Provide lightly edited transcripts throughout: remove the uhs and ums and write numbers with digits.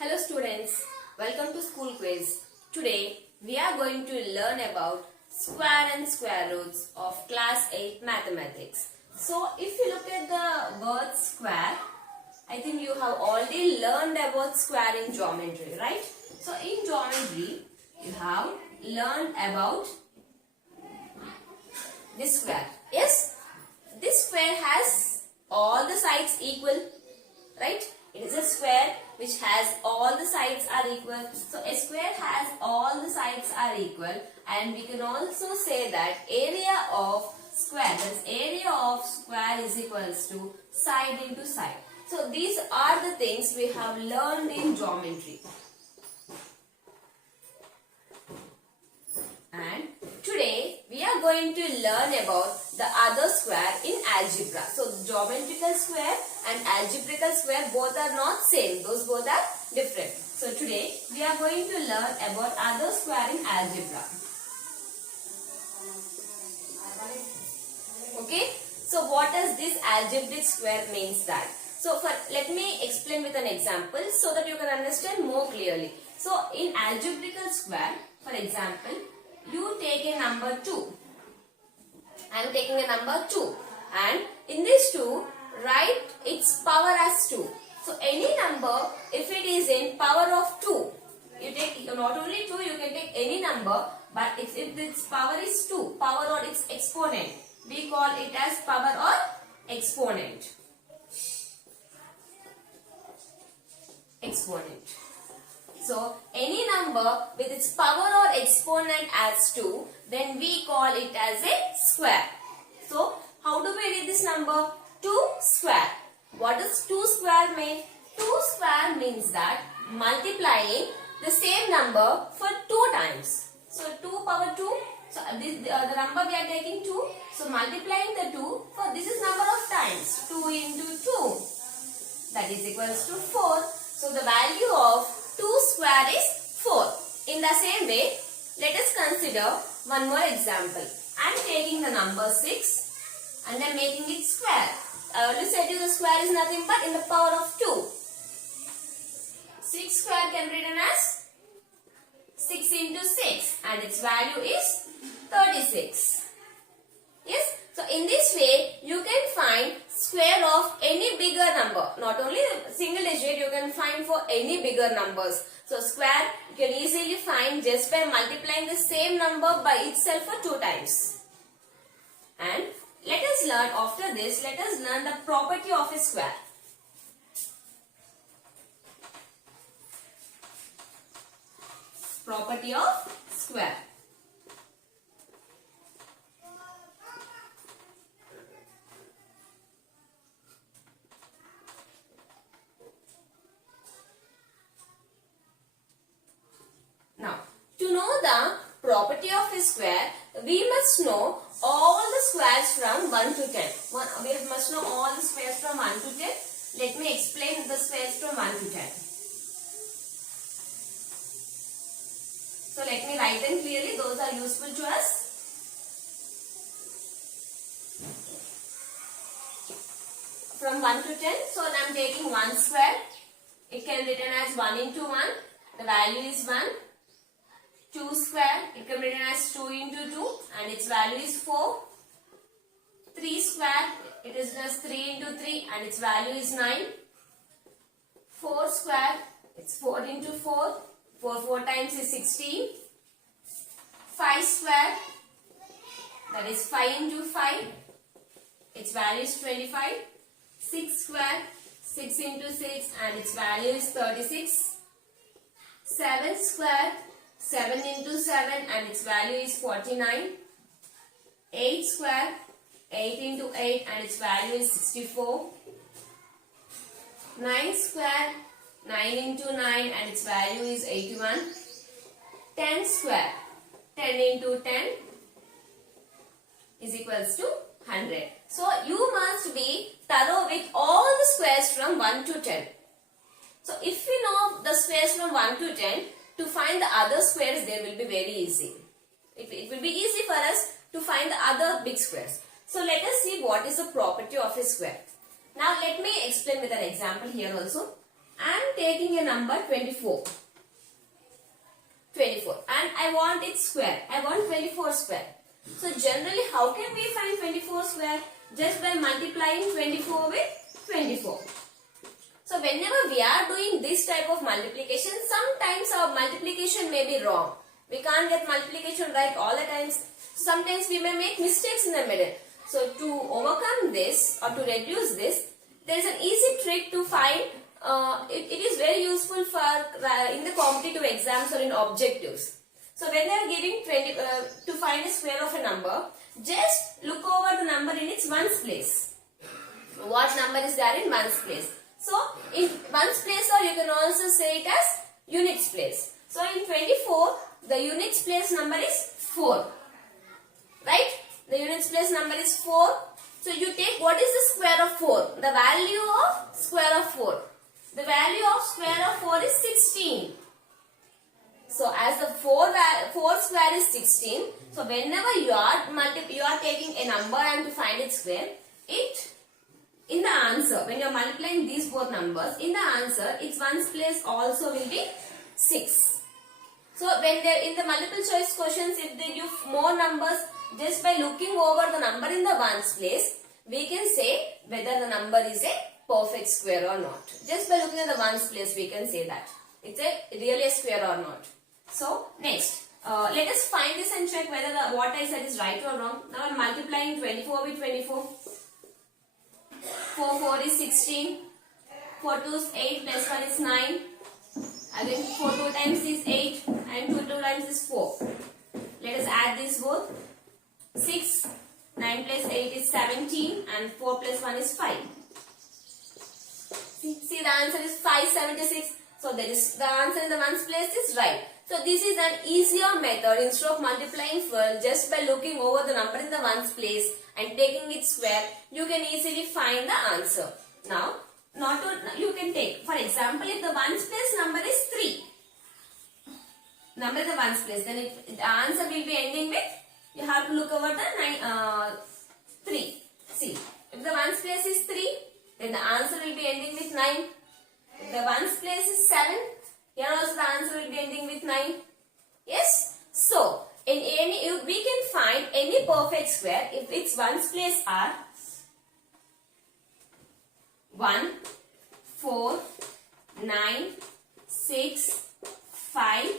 Hello students, welcome to School Quiz. Today we are going to learn about square and square roots of class 8 mathematics. So if you look at the word square, I think you have already learned about square in geometry, right? So in geometry you have learned about this square. Yes, this square has all the sides equal, right? It is a square which has all the sides are equal. So a square has all the sides are equal, and we can also say that area of square, that is area of square is equals to side into side. So these are the things we have learned in geometry. And today we are going to learn about the other square in algebra. So geometrical square and algebraical square both are not same. Those both are different. So today we are going to learn about other square in algebra. Okay. So what does this algebraic square means that? So let me explain with an example so that you can understand more clearly. So in algebraical square, for example, you take a number 2. I am taking a number 2, and in this 2 write its power as 2. So any number, if it is in power of 2, you take not only 2, you can take any number, but if its power is 2, power or its exponent, we call it as power or exponent. So any number with its power or exponent as 2, then we call it as a square. So how do we read this number? 2 square. What does 2 square mean? 2 square means that multiplying the same number for 2 times. So 2 power 2. So the number we are taking 2. So multiplying the 2 for this is number of times. 2 into 2. That is equals to 4. So the value of 2 square is 4. In the same way, let us consider one more example. I am taking the number 6 and I am making it square. I already said you the square is nothing but in the power of 2. 6 square can be written as 6 into 6 and its value is 36. Yes. So in this way, you can find square of any bigger number. Not only single digit, you can find for any bigger numbers. So square you can easily find just by multiplying the same number by itself for 2 times. And let us learn after this, let us learn the property of a square. Property of square. Now, to know the property of a square, we must know all the squares from 1 to 10. We must know all the squares from 1 to 10. Let me explain the squares from 1 to 10. So let me write them clearly. Those are useful to us. From 1 to 10. So I am taking 1 square. It can be written as 1 into 1. The value is 1. 2 square, it can be written as 2 into 2 and its value is 4. 3 square, it is just 3 into 3 and its value is 9. 4 square, it's 4 into 4. 4 times is 16. 5 square, that is 5 into 5. Its value is 25. 6 square, 6 into 6 and its value is 36. 7 square, 7 into 7 and its value is 49. 8 square, 8 into 8 and its value is 64. 9 square, 9 into 9 and its value is 81. 10 square, 10 into 10 is equals to 100. So you must be thorough with all the squares from 1 to 10. So if we know the squares from 1 to 10, to find the other squares, they will be very easy. It will be easy for us to find the other big squares. So let us see what is the property of a square. Now let me explain with an example here also. I am taking a number 24. 24 and I want its square. I want 24 square. So generally how can we find 24 square? Just by multiplying 24 with 24. So whenever we are doing this type of multiplication, sometimes our multiplication may be wrong. We can't get multiplication right all the times. Sometimes we may make mistakes in the middle. So to overcome this or to reduce this, there is an easy trick to find. It is very useful for in the competitive exams or in objectives. So when they are giving 20 to find a square of a number, just look over the number in its ones place. What number is there in ones place? So in ones place, or you can also say it as units place. So in 24, the units place number is 4. Right? The units place number is 4. So you take, what is the square of 4? The value of square of 4. The value of square of 4 is 16. So as the 4 square is 16, so whenever you are taking a number and to find its square, in the answer, when you are multiplying these both numbers, in the answer, its ones place also will be 6. So when they are in the multiple choice questions, if they give more numbers, just by looking over the number in the ones place, we can say whether the number is a perfect square or not. Just by looking at the ones place, we can say that it's really a square or not. So next, let us find this and check whether what I said is right or wrong. Now I am multiplying 24 with 24. 4 is 16. 4 2 is 8 plus 1 is 9. Again 4 2 times is 8 and 2 times is 4. Let us add these both. 6. 9 plus 8 is 17 and 4 plus 1 is 5. See, the answer is 576. So that is the answer in the ones place is right. So this is an easier method. Instead of multiplying full, just by looking over the number in the ones place and taking its square, you can easily find the answer. Now, you can take, for example, if the ones place number is 3, number in the ones place, then the answer will be ending with, you have to look over the 3. See, if the ones place is 3, then the answer will be ending with 9. If the ones place is 7, here also the answer will be ending with 9. Yes? So, in any, we can find any perfect square if its ones place are 1, 4, 9, 6, 5,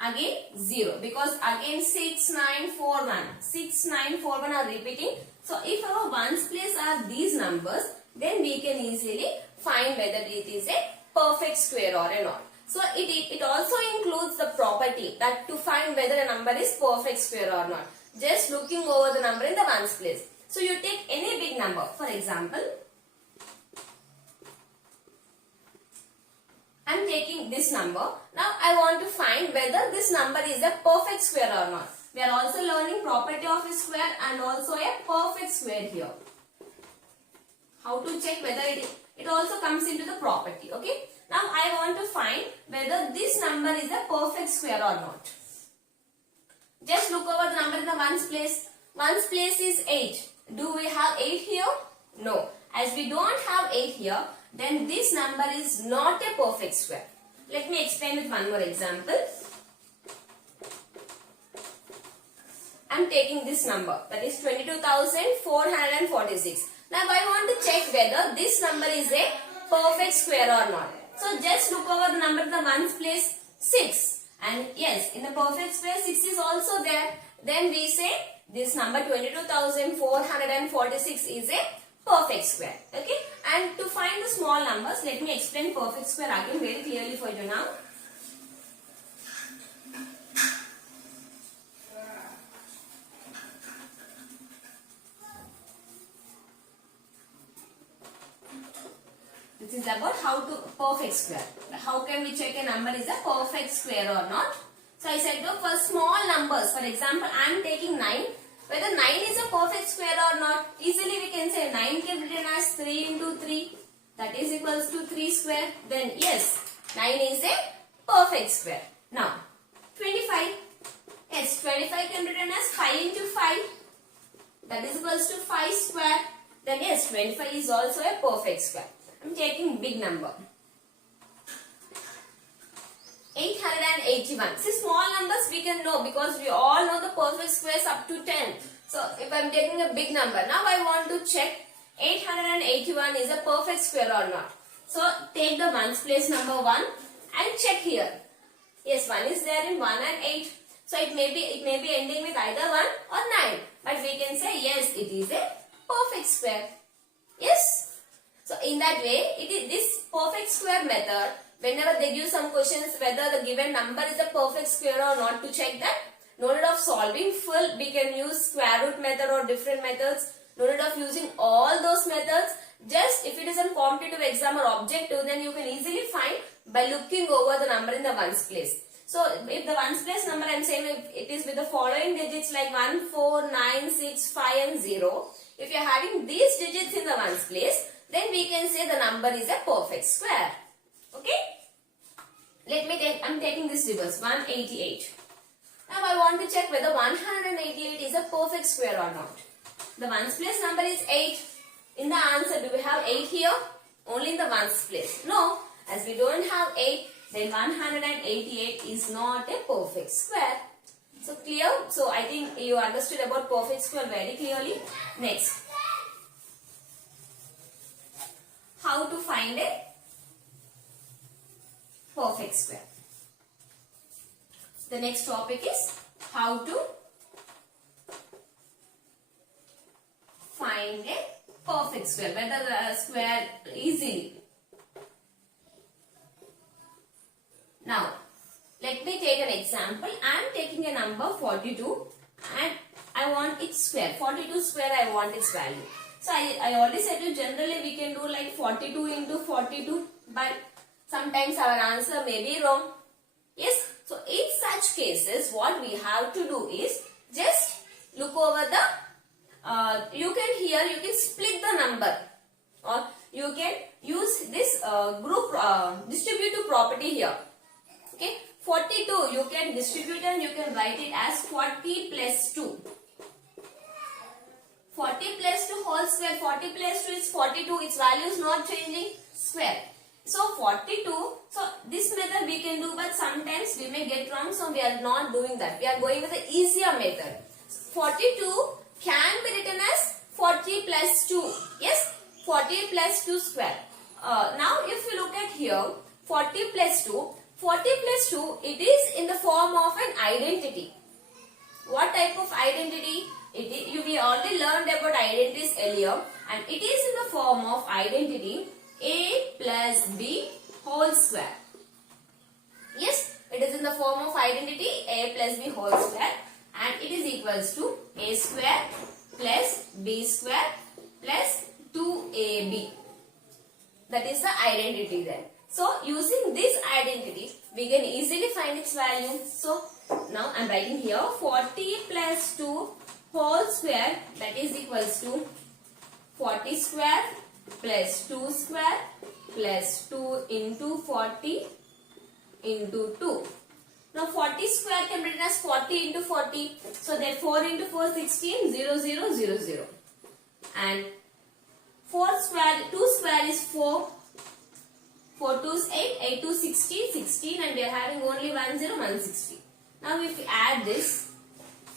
again 0. Because again 6, 9, 4, 1. 6, 9, 4, 1 are repeating. So, if our ones place are these numbers, then we can easily find whether it is a perfect square or not. So it also includes the property that to find whether a number is perfect square or not. Just looking over the number in the ones place. So you take any big number. For example, I am taking this number. Now I want to find whether this number is a perfect square or not. We are also learning property of a square and also a perfect square here. How to check whether it also comes into the property. Okay. Now I want to find whether this number is a perfect square or not. Just look over the number in the ones place. Ones place is 8. Do we have 8 here? No. As we don't have 8 here, then this number is not a perfect square. Let me explain with one more example. I am taking this number, that is 22,446. Now I want to check whether this number is a perfect square or not. So just look over the number in the ones place 6. And yes, in the perfect square 6 is also there. Then we say this number 22,446 is a perfect square. Okay. And to find the small numbers, let me explain perfect square again very clearly for you now. This is about how to perfect square. How can we check a number is a perfect square or not? So I said for small numbers, for example, I am taking 9. Whether 9 is a perfect square or not, easily we can say 9 can be written as 3 into 3. That is equals to 3 square. Then yes, 9 is a perfect square. Now 25. Yes, 25 can be written as 5 into 5. That is equals to 5 square. Then yes, 25 is also a perfect square. I am taking big number. 881. See, small numbers we can know because we all know the perfect squares up to 10. So if I am taking a big number, now I want to check 881 is a perfect square or not. So take the ones place number 1 and check here. Yes, 1 is there in 1 and 8. So it may be ending with either 1 or 9. But we can say yes, it is a perfect square. Yes. So in that way, it is this perfect square method. Whenever they give some questions whether the given number is a perfect square or not, to check that, no need of solving full, we can use square root method or different methods. No need of using all those methods. Just if it is a competitive exam or objective, then you can easily find by looking over the number in the ones place. So if the ones place number I am saying it is with the following digits like 1, 4, 9, 6, 5 and 0. If you are having these digits in the ones place, then we can say the number is a perfect square. Okay? I am taking this reverse, 188. Now I want to check whether 188 is a perfect square or not. The ones place number is 8. In the answer, do we have 8 here? Only in the ones place. No, as we don't have 8, then 188 is not a perfect square. So clear? So I think you understood about perfect square very clearly. Next, how to find a perfect square. The next topic is how to find a perfect square, whether the square easily. Now, let me take an example. I am taking a number 42 and I want its square. 42 square, I want its value. So, I already said you generally we can do like 42 into 42, but sometimes our answer may be wrong. Yes. So, in such cases, what we have to do is just look over the, you can split the number, or you can use this group distributive property here. Okay, 42 you can distribute and you can write it as 40 plus 2. 40 plus 2 whole square, 40 plus 2 is 42, its value is not changing, square. So 42, so this method we can do, but sometimes we may get wrong, so we are not doing that. We are going with the easier method. 42 can be written as 40 plus 2. Yes, 40 plus 2 square. Now if you look at here, 40 plus 2, 40 plus 2, it is in the form of an identity. What type of identity? We already learned about identities earlier, and it is in the form of identity a plus b whole square. Yes, it is in the form of identity a plus b whole square, and it is equals to a square plus b square plus 2ab. That is the identity there. So, using this identity, we can easily find its value. So, now I am writing here 40 plus 2 whole square, that is equals to 40 square plus 2 square plus 2 into 40 into 2. Now 40 square can be written as 40 into 40. So then 4 into 4 16, 0 0 0 0. And 4 square, 2 square is 4. 4 2 is 8, 8 2 16, 16, and we are having only 1 0, 160. Now if we add this,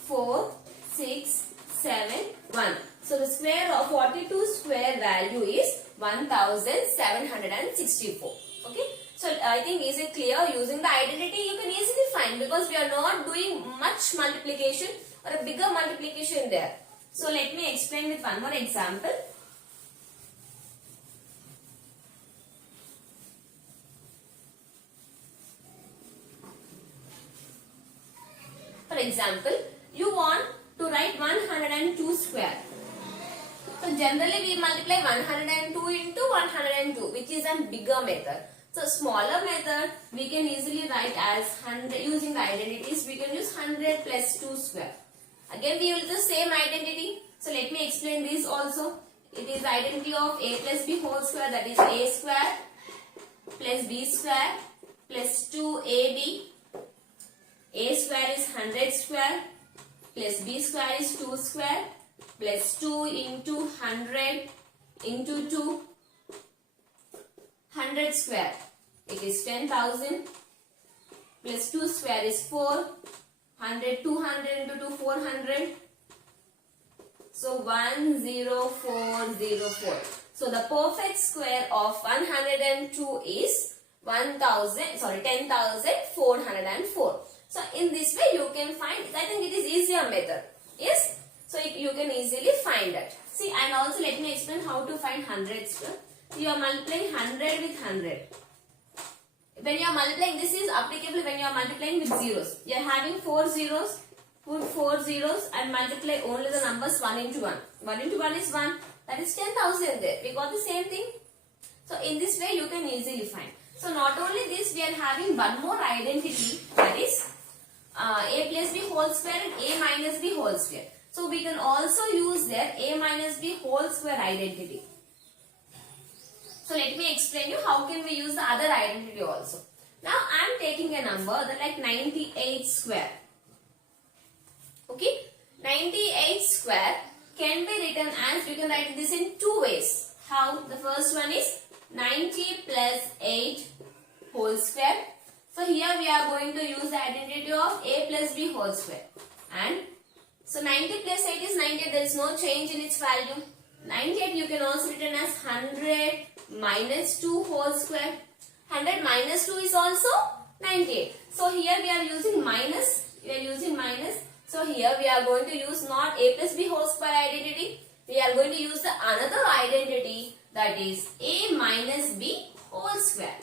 4, 6, 7, 1. So the square of 42 square value is 1764. Okay. So I think is it clear? Using the identity you can easily find, because we are not doing much multiplication or a bigger multiplication there. So let me explain with one more example. For example, you want to write 102 square. So generally we multiply 102 into 102, which is a bigger method. So smaller method we can easily write as 100. Using the identities we can use 100 plus 2 square. Again we use the same identity. So let me explain this also. It is identity of a plus b whole square, that is a square plus b square plus 2ab. A square is 100 square plus b square is 2 square plus 2 into 100 into 2. 100 square, it is 10,000 plus 2 square is 4. 100, 200 into 2, 400. So 10404. So the perfect square of 102 is 10,404. So in this way you can find, I think it is easier method. Yes. So you can easily find that. See, and also let me explain how to find 100 square. You are multiplying 100 with 100. When you are multiplying, this is applicable when you are multiplying with zeros. You are having 4 zeros, put 4 zeros and multiply only the numbers 1 into 1. 1 into 1 is 1. That is 10,000 there. We got the same thing. So in this way you can easily find. So not only this, we are having one more identity, that is a plus b whole square and a minus b whole square. So we can also use there a minus b whole square identity. So let me explain you how can we use the other identity also. Now I am taking a number that like 98 square. Okay, 98 square can be written as, you can write this in two ways. How? The first one is 90 plus 8 whole square. So here we are going to use the identity of a plus b whole square. And so 90 plus 8 is 98. There is no change in its value. 98 you can also written as 100 minus 2 whole square. 100 minus 2 is also 98. So here we are using minus. So here we are going to use not a plus b whole square identity. We are going to use the another identity, that is a minus b whole square.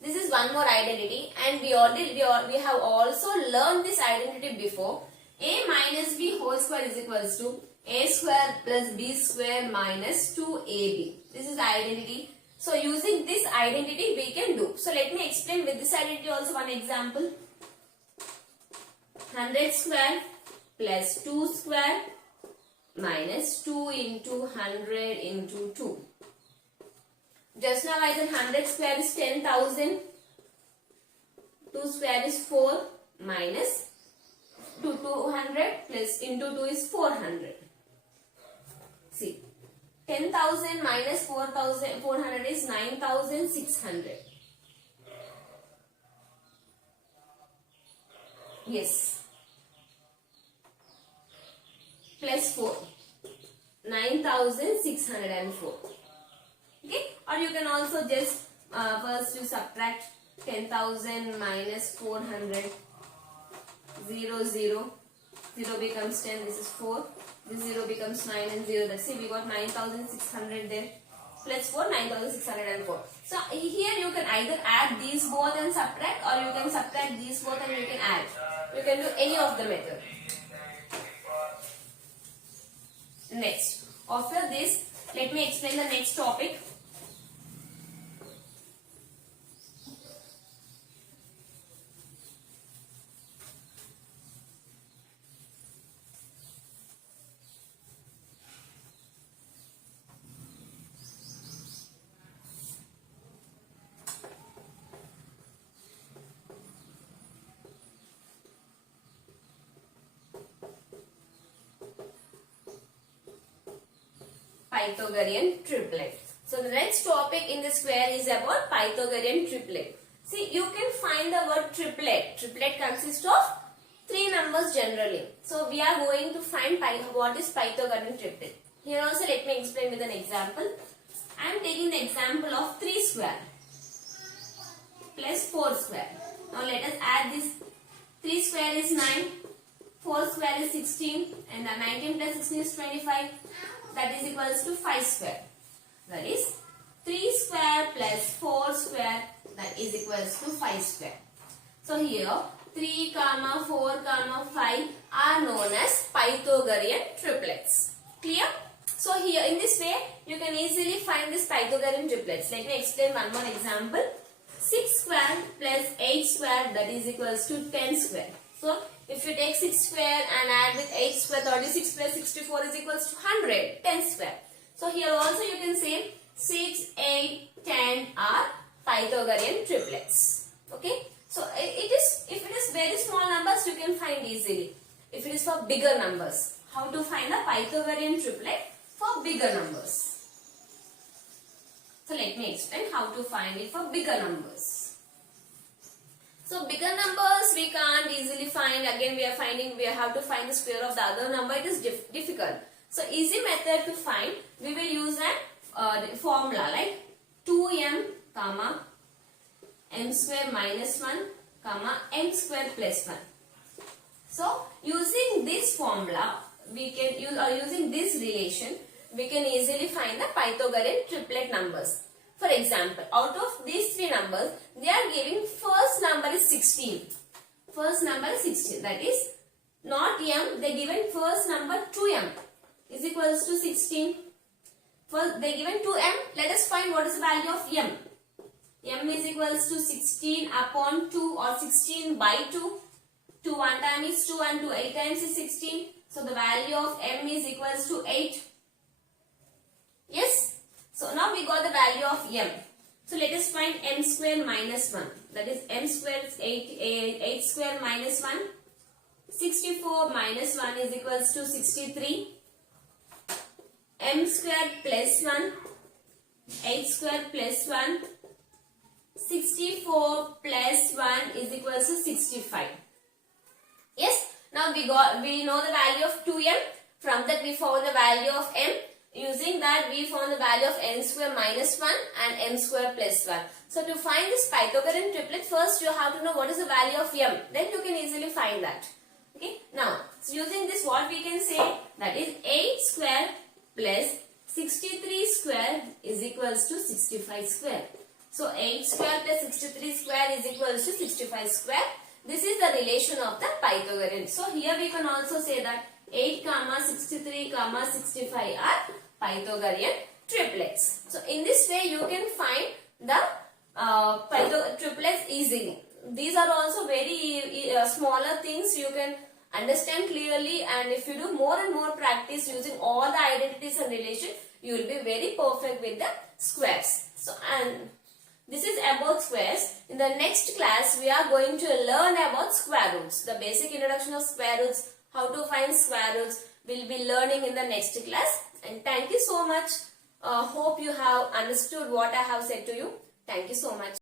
This is one more identity, and we have also learned this identity before. A minus b whole square is equals to a square plus b square minus 2ab. This is the identity. So using this identity we can do. So let me explain with this identity also one example. 100 square plus 2 square minus 2 into 100 into 2. Just now I said 100 square is 10,000. 2 square is 4 minus 200 plus into 2 is 400. See, 10,000 minus 400 is 9,600. Yes. Plus 4. 9,604. Okay. Or you can also just first you subtract 10,000 minus 400. 0, 0. 0 becomes 10. This is 4. This 0 becomes 9 and 0. That's it. We got 9,600 there. Plus 4, 9,604. So here you can either add these both and subtract, or you can subtract these both and you can add. You can do any of the method. Next. After this, let me explain the next topic. Pythagorean triplet. So the next topic in the square is about Pythagorean triplet. See, you can find the word triplet. Triplet consists of 3 numbers generally. So we are going to find what is Pythagorean triplet. Here also let me explain with an example. I am taking the example of 3 square plus 4 square. Now let us add this. 3 square is 9. 4 square is 16. And 19 plus 16 is 25. That is equals to 5 square. That is 3 square plus 4 square, that is equals to 5 square. So here 3, 4, 5 are known as Pythagorean triplets. Clear? So here in this way you can easily find this Pythagorean triplets. Let me explain one more example. 6 square plus 8 square, that is equals to 10 square. So if you take 6 square and add with 8 square, 36 plus 64 is equals to 100, 10 square. So here also you can say 6, 8, 10 are Pythagorean triplets. Okay. So if it is very small numbers, you can find easily. If it is for bigger numbers, how to find a Pythagorean triplet for bigger numbers. So let me explain how to find it for bigger numbers. So bigger numbers we can't easily find. Again we have to find the square of the other number. It is difficult. So easy method to find, we will use a formula like 2m comma m square minus 1 comma m square plus 1. So using this formula, we can use using this relation, we can easily find the Pythagorean triplet numbers. For example, out of these three numbers, they are giving first number is 16. First number is 16. That is not m. They given first number 2m is equals to 16. First they given 2m. Let us find what is the value of m. M is equals to 16 upon 2 or 16 by 2. 2 1 time is 2 and 2 8 times is 16. So the value of m is equals to 8. Yes. So now we got the value of m. So let us find m square minus 1. That is m square is 8 square minus 1. 64 minus 1 is equals to 63. M square plus 1. 8 square plus 1. 64 plus 1 is equals to 65. Yes. Now we know the value of 2m. From that we found the value of m. Using that we found the value of n square minus 1 and n square plus 1. So to find this Pythagorean triplet, first you have to know what is the value of m. Then you can easily find that. Okay. Now so using this, what we can say, that is 8 square plus 63 square is equals to 65 square. So 8 square plus 63 square is equals to 65 square. This is the relation of the Pythagorean. So here we can also say that 8 comma 63 comma 65 are Pythagorean triplets. So in this way you can find the triplets easily. These are also very smaller things you can understand clearly, and if you do more and more practice using all the identities and relations, you will be very perfect with the squares. So and this is about squares. In the next class we are going to learn about square roots. The basic introduction of square roots, how to find square roots, we'll be learning in the next class. And thank you so much. Hope you have understood what I have said to you. Thank you so much.